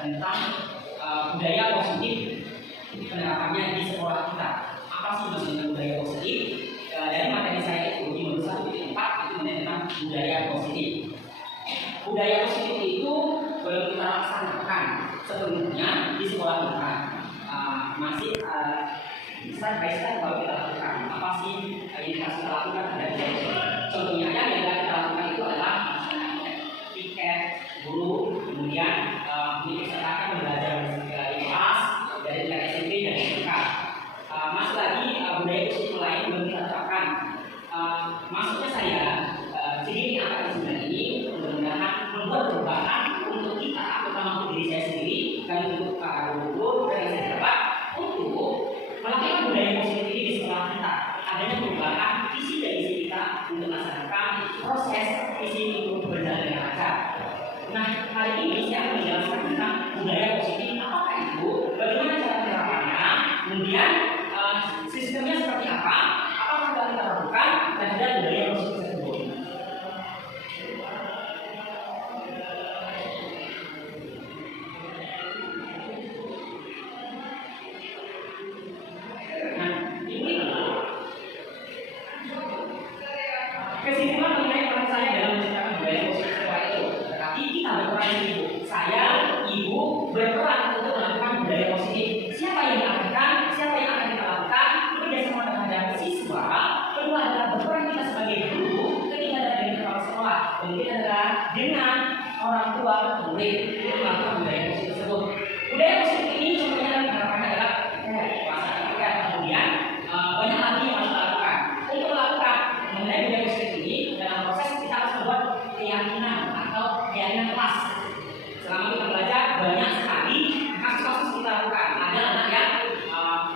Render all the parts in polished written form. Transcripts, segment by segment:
tentang budaya positif penerapannya di sekolah kita. Apa sih maksudnya budaya positif? Dari materi saya itu di modul 1.4 itu tentang budaya positif. Budaya positif itu belum kita laksanakan sebelumnya di sekolah kita. Masih step by step kalau kita lakukan. Apa sih yang harus kita lakukan pada budaya positif? Contohnya yang kita lakukan itu adalah tiket guru, kemudian disertakan belajar di kelas dari tingkat SMP dan SMK. Masuk lagi budaya positif lain belum kita terapkan. Maksudnya saya, jadi ini akan ini mudah-mudahan membuat perubahan untuk kita, terutama untuk diri saya sendiri dan untuk para guru dan saya dapat untuk melakukan budaya positif ini di sekolah kita. Adanya perubahan visi dan misi kita untuk melaksanakan proses visi itu berjalan dengan lancar. Nah, kali ini saya akan menjelaskan tentang budaya positif. Apakah itu? Bagaimana cara penerapannya? Kemudian sistemnya seperti apa? Apa yang akan kita lakukan terhadap budaya positif tersebut? Nah, ini kesimpulan mengenai peran saya dalam menciptakan budaya positif sekolah itu. Tetapi kita berperan ibu. Saya, ibu berperan untuk melakukan budaya positif. Siapa yang dilakukan? Siapa yang akan kita lakukan? Bekerjasama terhadap siswa. Kedua adalah berperan kita sebagai guru. Ketiga adalah dengan kepala sekolah. Kemudian adalah dengan orang tua murid untuk melakukan budaya positif tersebut. Budaya positif ini contohnya dalam penerapannya adalah kemudian banyak lagi yang harus kita lakukan. Untuk melakukan mengenai budaya positif ini dalam proses kita harus membuat keyakinan atau keyakinan kelas. Selama kita belajar banyak sekali kasus-kasus kita lakukan. Ada anak yang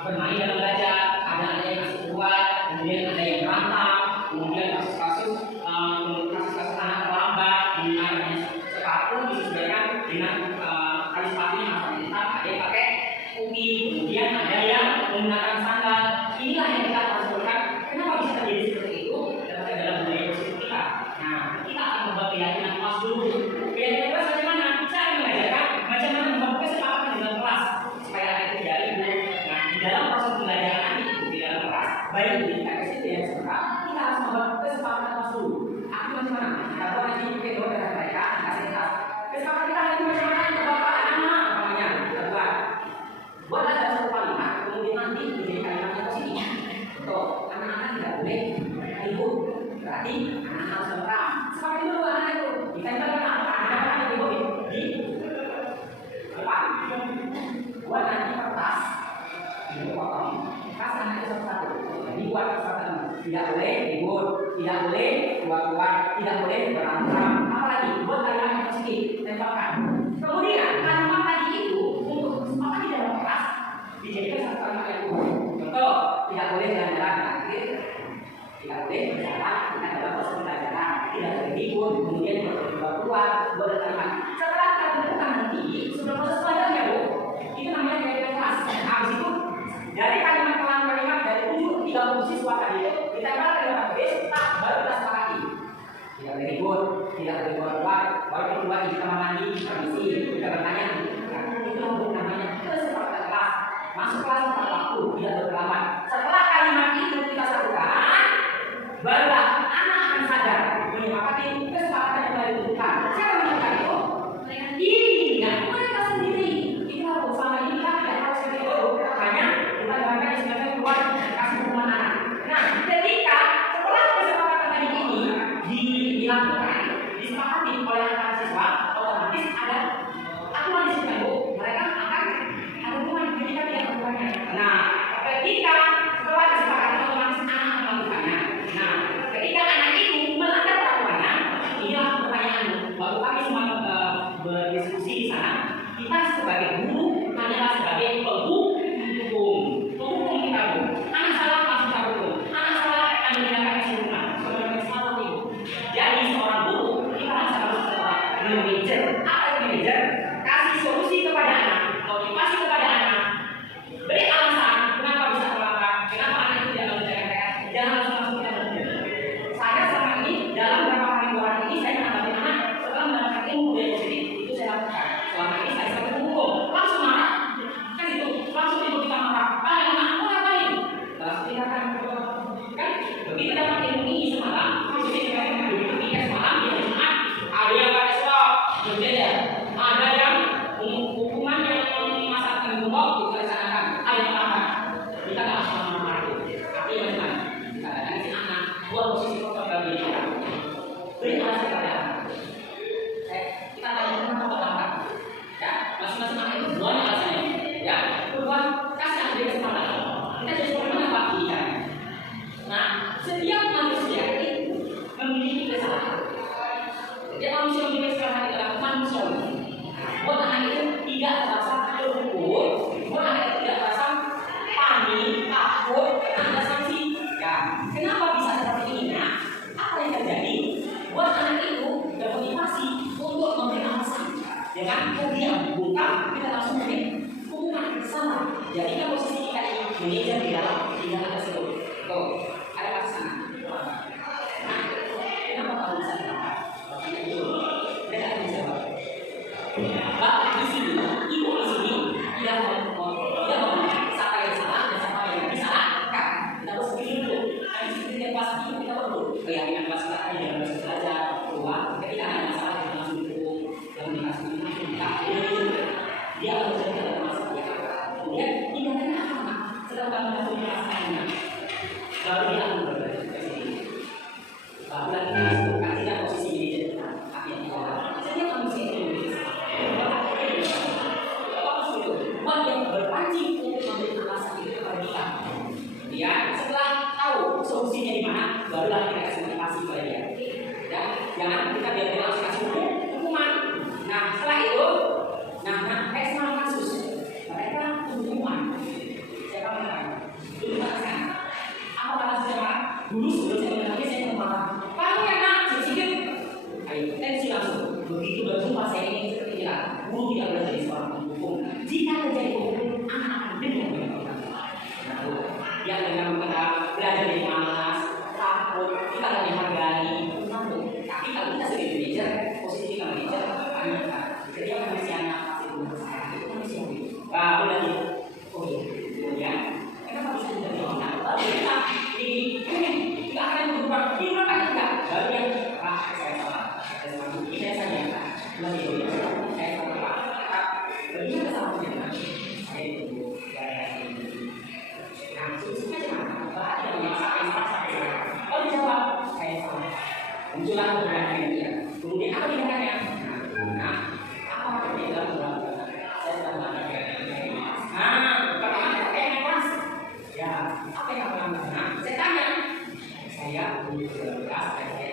bermain dalam belajar, ada anak yang masih keluar, kemudian ada yang merantau, kemudian kasus-kasus anak terlambat, di mana sepatu disesuaikan dengan tali sepatunya harus tetap, ada yang pakai UI, kemudian ada yang menggunakan sandal. Inilah yang kita harus lakukan. Kenapa bisa terjadi seperti itu? Ternyata dalam budaya positif kita. Nah, kita akan membuat keyakinan kelas dulu. Keyakinan kelas bagaimana? Saya mengajarkan bagaimana membuat kesepakatan dengan kelas supaya anak itu jadi. Nah, di dalam proses pembelajaran itu di dalam kelas, baik di tingkat SMP dan SMK, kita harus membuat kesepakatan kelas dulu. Aku bagaimana? Kita buat nanti kedua dengan mereka kasih tahu. Kesepakatan kita nanti bagaimana? Untuk bapak anak namanya kita buat ada satu kalimat, kemudian nanti menjadi kalimat yang positif. Untuk anak-anak tidak boleh ribut. Berarti anak harus berperan. Seperti dulu anak itu ditempelkan anak yang ribut di depan. Buat nanti kertas dipotong. Kertas anak itu satu-satu. Jadi buat kesepakatan tidak boleh ribut, tidak boleh keluar-keluar, tidak boleh berantem. Apalagi buat kalimat yang positif tempelkan. Kemudian kalimat tadi itu untuk kesepakatan di dalam kelas dijadikan satu kalimat yang umum. Contoh, tidak boleh jalan-jalan akhir, tidak boleh berjalan kita dalam proses pembelajaran, tidak boleh ribut, kemudian keluar buat kalimat. Setelah kita tentukan nanti sebelum proses pembelajaran bu, itu namanya kalimat kelas. Habis itu dari kalimat dari 30 siswa tadi itu kita kalimat habis, baru kita sepakati. Tidak boleh ribut, tidak boleh keluar, baru keluar di kamar mandi, permisi, kita bertanya. Itu namanya kesepakatan kelas. Masuk kelas tepat waktu, tidak berlambat. Setelah kalimat itu kita satukan, barulah anak akan sadar menyepakati kesepakatan yang telah ditentukan. Siapa yang menentukan itu? Iya, mereka sendiri. Itu harus sama ini kan tidak harus seperti itu. Hanya kita dengarkan istilahnya keluar kasih hukuman anak. Nah, ketika setelah kesepakatan tadi ini dilakukan, disepakati oleh anak siswa, otomatis ada aturan di situ. Mereka akan ada hukuman ketika tidak melakukannya. Nah, ketika setelah disepakati otomatis anak melakukannya. Nah, ketika anak itu melanggar peraturannya, inilah pertanyaan. Waktu kami semua berdiskusi di sana, kita sebagai guru hanyalah sebagai penghukum kita bu. Anak salah langsung kita hukum. Anak salah kami tindakan keseluruhan. Sebenarnya salah itu. Jadi seorang guru kita harus manajer. Apa itu manajer? Kasih solusi kepada anak, motivasi kepada anak, beri alasan kenapa bisa terlambat, kenapa anak itu tidak mengerjakan PR. Jangan langsung kita belajar. Saya selama ini dalam beberapa hari ini saya mengambil anak setelah mendapatkan ilmu budaya positif itu saya lakukan. Selama ini saya sebagai penghukum. Ada yang hukuman yang masa tenggelam dilaksanakan, ada yang apa? Kita nggak harus marah itu. Tapi bagaimana? Kita ada di anak dua posisi kotor bagi kita. Beri alasan kepada anak. Kita tanya kenapa apa? Ya, masing-masing anak itu dua alasannya. Ya, kedua kasih anak dia kesempatan. Kita jadi bagaimana Pak Ikan? Nah, setiap manusia itu memiliki kesalahan. Setiap manusia memiliki kesalahan adalah manusia. Buat anak itu tidak terasa terpukul, buat anak itu tidak terasa panik, takut, ada sanksi. Ya, kenapa bisa seperti ini? Nah, apa yang terjadi? Buat anak itu bermotivasi untuk memberi alasan. Ya kan? Kemudian bukan kita langsung memberi hukuman salah. Jadi kan posisi kita ini manajer di dalam tersebut. Tuh, ada alasan. Nah, kenapa kamu bisa kenapa? Mereka akan menjawab. Pak, di sini, ibu di sini dia mau siapa yang salah dan siapa yang disalahkan. Kita harus begini dulu. Nah, di sini yang pasti kita perlu keyakinan kelas kita yang harus belajar bahwa ketika ada masalah kita langsung didukung, yang dikasih kita dia harus jadi ada masalah. Kemudian tinggalkan apa? Setelah kamu langsung merasakannya, baru dia akan berbalik ke sini. Baru lagi masukkan tidak posisi ini jadi tapi yang jadi manusia itu buat yang berpancing untuk memberi alasan itu kepada kita. Ya, setelah tahu solusinya di mana, barulah kita kasih motivasi kepada dia. Ya, jangan kita biar langsung kasih hukuman. Nah, setelah itu, kayak semalam kasus, mereka hukuman. Siapa mereka? Dulu kan? Apa kata siapa? Dulu sebelum saya menangis saya ngomong, kalau enak sedikit, ayo tensi langsung. Begitu berjumpa saya ini seperti bilang, guru tidak boleh jadi seorang penghukum. Jika terjadi penghukum, anak akan bingung. Yang dengan belajar dari malas, takut, kita tidak dihargai, takut. Tapi kalau kita sebagai manajer, posisi kita manajer, jadi yang manusia anak pasti belum saya itu manusia. Baru lagi, oh iya, kemudian kenapa bisa menjadi orang? Baru kita kita akan berubah, ini berapa enggak? Baru yang saya salah, saya salah, ini saya salah. Lebih dulu, saya salah. Bagaimana kesalahannya? Saya itu solusinya gimana? Ada yang sampai oh dijawab, saya salah. Muncullah keberanian dia. Kemudian apa tindakannya? Apa yang dalam melakukan? Saya sedang melakukan. Pertama pakai kelas. Ya, apa yang kamu lakukan? Saya tanya. Saya berkelas, saya jadi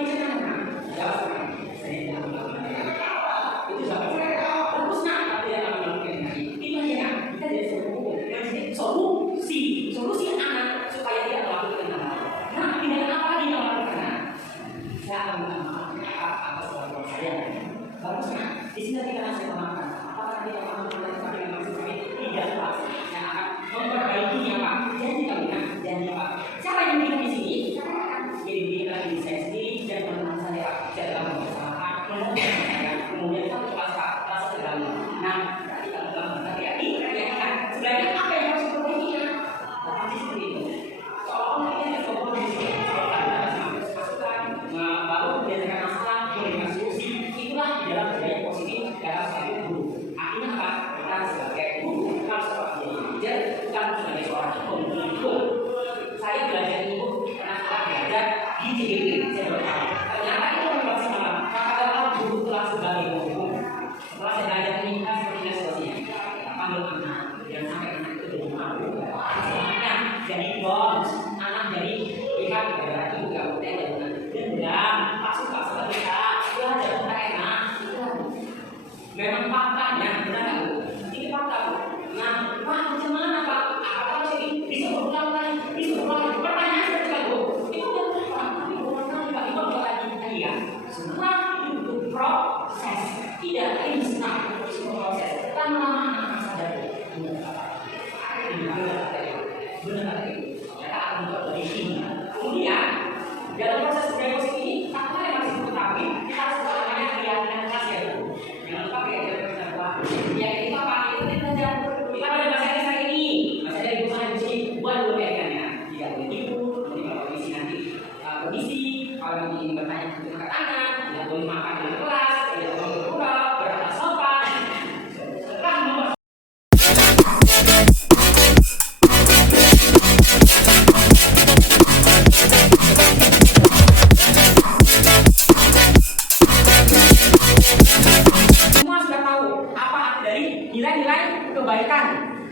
macam mana? Jawab sekarang. Saya tidak melakukan. Itu jawab saya. Terus tapi dia akan melakukan lagi. Kita jadi solusi anak supaya dia melakukan hal. Nah, tindakan apa lagi yang melakukan? Saya akan minta maaf atas perbuatan saya. Bagusnya di sini kita masih memaafkan. Apakah kita memaafkan tapi maksud kami tidak pas yang akan memperbaikinya Pak. Janji kami kan, janji Pak. Siapa yang bikin di sini? Jadi bikin lagi saya sendiri dan teman-teman saya Pak. Saya telah mempersalahkan, kemudian satu kelas Pak, kelas terdalam. Nah, tadi kalau dalam hati-hati, kan sebenarnya apa yang harus diperbaiki ya? Pasti seperti itu. Soalnya kita coba di sini, baru berdasarkan masalah, memberikan solusi. Itulah di dalam budaya positif dalam sebagai guru. Artinya apa? Kita sebagai guru harus seperti manajer, bukan sebagai seorang penghukum. Saya belajar itu karena saya belajar di JGP, saya baru tahu. Ternyata itu membuat semangat. Maka kalau guru kelas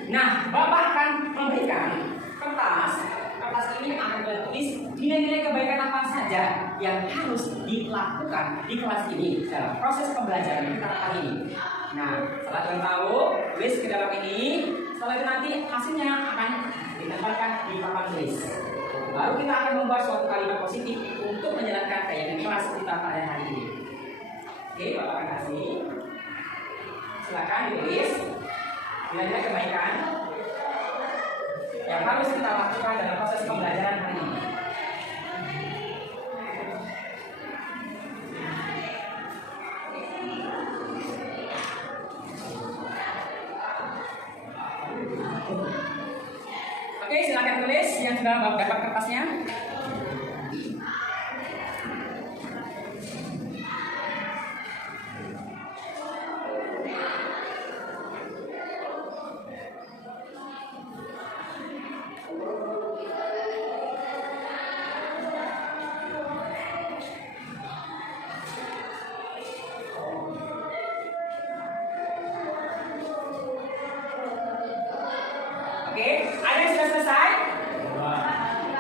Nah, Bapak akan memberikan kertas ini akan tertulis nilai-nilai kebaikan apa saja yang harus dilakukan di kelas ini dalam proses pembelajaran kita kali ini. Nah, setelah kalian tahu, tulis ke dalam ini. Setelah itu nanti hasilnya akan ditempatkan di papan tulis. Baru kita akan membuat suatu kalimat positif untuk menjalankan kegiatan kelas kita pada hari ini. Oke, Bapak akan kasih. Silakan ditulis nilai-nilai kebaikan yang harus kita lakukan dalam proses pembelajaran hari ini. Oke, silakan tulis yang sudah dapat kertasnya. Oke, ada yang sudah selesai?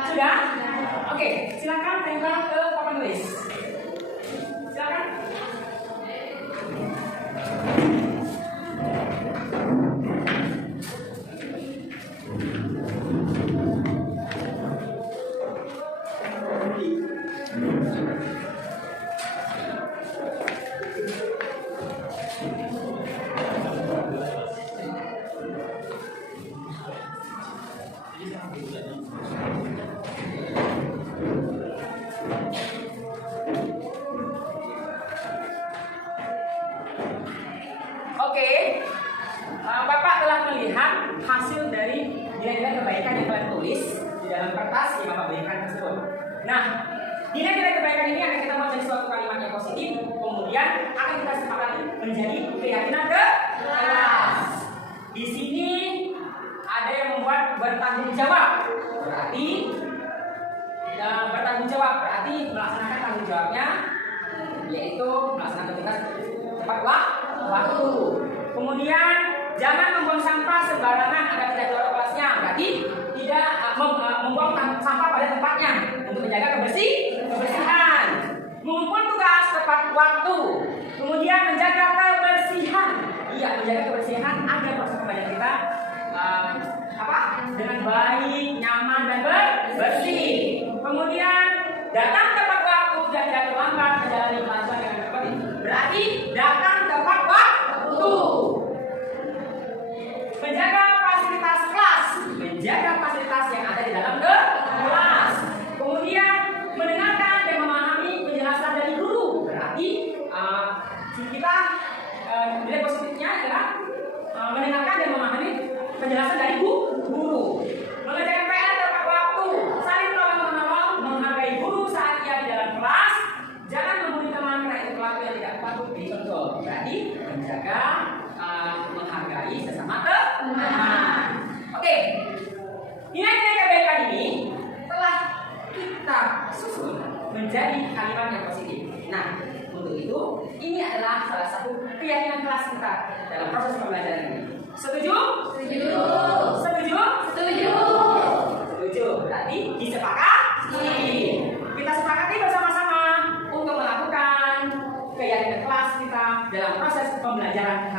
Sudah? Oke, silakan tempel ke papan tulis. Silakan. Oke, Bapak telah melihat hasil dari nilai-nilai kebaikan yang kalian tulis di dalam kertas yang Bapak berikan tersebut. Nah, nilai-nilai kebaikan ini akan kita buat jadi suatu kalimat yang positif, kemudian akan kita sepakati menjadi keyakinan ke kelas. Di sini ada yang membuat bertanggung jawab, berarti melaksanakan tanggung jawabnya, yaitu melaksanakan tugas tepat waktu. Kemudian jangan membuang sampah sembarangan agar tidak keluar kelasnya. Berarti tidak membuang sampah pada tempatnya untuk menjaga kebersihan. Mengumpul tugas tepat waktu. Kemudian menjaga kebersihan. Iya, menjaga kebersihan agar proses pembelajaran kita dengan baik, nyaman dan bersih. Kemudian datang tepat waktu dan tidak terlambat menjalani pelajaran dengan tepat. Berarti datang tepat waktu. Menjaga fasilitas kelas, menjaga fasilitas yang ada di dalam kelas. Kemudian mendengarkan dan memahami penjelasan dari guru. Berarti kita nilai positifnya adalah mendengarkan dan memahami penjelasan dari guru. Mengerjakan PR tepat waktu, saling tolong-menolong, menghargai guru saat ia di dalam kelas. Jangan membuli teman karena itu pelaku yang tidak patut dicontoh. Berarti menjaga, menghargai sesama teman. Oke, nilai-nilai kebaikan ini telah kita susun menjadi kalimat yang positif. Nah, untuk itu ini adalah salah satu keyakinan kelas kita dalam proses pembelajaran ini. Setuju? Setuju. Setuju? Setuju. Setuju. Berarti disepakati. Kita sepakati bersama-sama untuk melakukan keyakinan kelas kita dalam proses pembelajaran